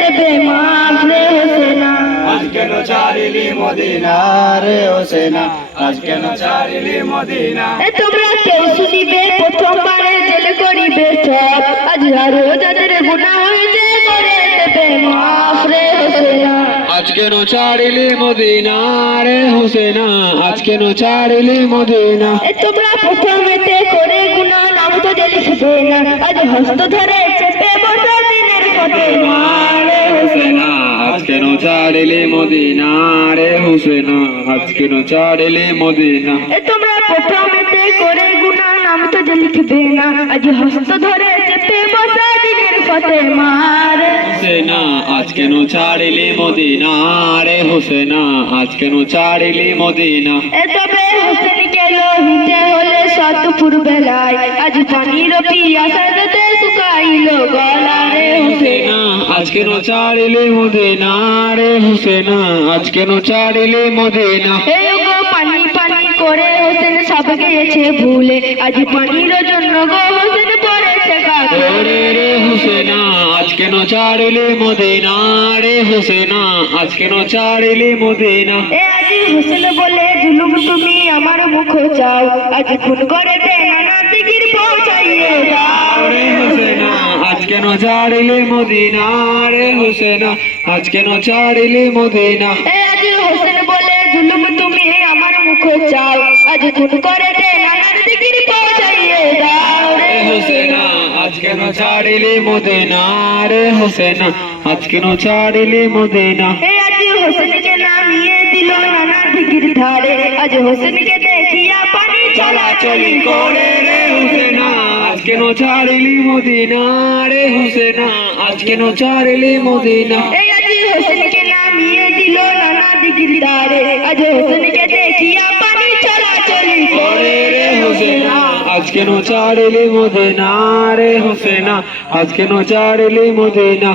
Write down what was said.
দেবে মাফ রে হোসেনা। আজ কেন ছাড়িলি মদিনা রে হোসেনা, আজ কেন ছাড়িলি মদিনা। তোমরা কেউ শুনিবে প্রথমবারে জেল করিবে সব, আজ আরো যাদের গুনাহ হয়েছে করে দেবে মাফ রে হোসেনা। আজ কেন ছাড়িলি মদিনা রে হোসেনা, আজ কেন ছাড়িলি মদিনা। তোমরা প্রথমেতে করে গুনাহ নাম তো যে লিখবে না, আজ হস্ত ধরে চেপে বসা দিনের পথে মারে হোসেনা। আজ কেন ছাড়িলি মদিনা রে হোসেনা, আজ কেন ছাড়িলি মদিনা। তোমরা প্রথমেতে করে গুনাহ নাম তো যে লিখবে না, আজ হস্ত ধরে চেপে বসা দিনের পথে মারে হোসেনা। আজ কেন ছাড়িলি মদিনা রে হোসেনা, আজ কেন ছাড়িলি মদিনা। তবে হোসেনকে লোহিতে হলে সতপুর বেলায়, আজ পানির পিয়াসাতে শুকাইল গলা রে হোসেনা। আজ কেন ছাড়িলি মদিনা রে হোসেনা, আজ কেন ছাড়িলি মদিনা। এই গো পানি পানি করে হোসেন সব গিয়েছে ভুলে, আজ পানির জন্য গো হোসেন পড়েছে কাকে ওরে রে হোসেনা, আজ কেন ছাড়িলি মদিনা রে হোসেনা, আজ কেন ছাড়িলি মদিনা। আজ হোসেন বলে জুলুম তুমি আমার মুখ চাও, আজ খুন করে দে নানা দিগির পৌঁছাইয়ে দাও রে হোসেনা। আজ কেন ছাড়িলি মদিনা রে হোসেনা, আজ কেন ছাড়িলি মদিনা। আজ হোসেন বলে জুলুম তুমি আমার মুখ চাও, আজ খুন করে দে নানা দিগির পৌঁছাইয়ে দাও রে হোসেনা। আজ কেন ছাড়িলি মদিনা রে হোসেনা, আজ কেন ছাড়িলি মদিনা। আজ হোসেনকে নামিয়ে দিল নানা দিগির ধারে, আজ হোসেনকে দেখিয়া পানি চলাচলি করে রে হোসেনা। আজ কেন ছাড়িলি মদিনা রে হোসেনা, আজ কেন ছাড়িলি মদিনা। আজ হোসেনকে নামিয়ে দিল নানা দিগির ধারে, আজ হোসেনকে দেখিয়া পানি চলাচলি করে রে হোসেনা। আজ কেন ছাড়িলি মদিনা রে হোসেনা, আজ কেন ছাড়িলি মদিনা।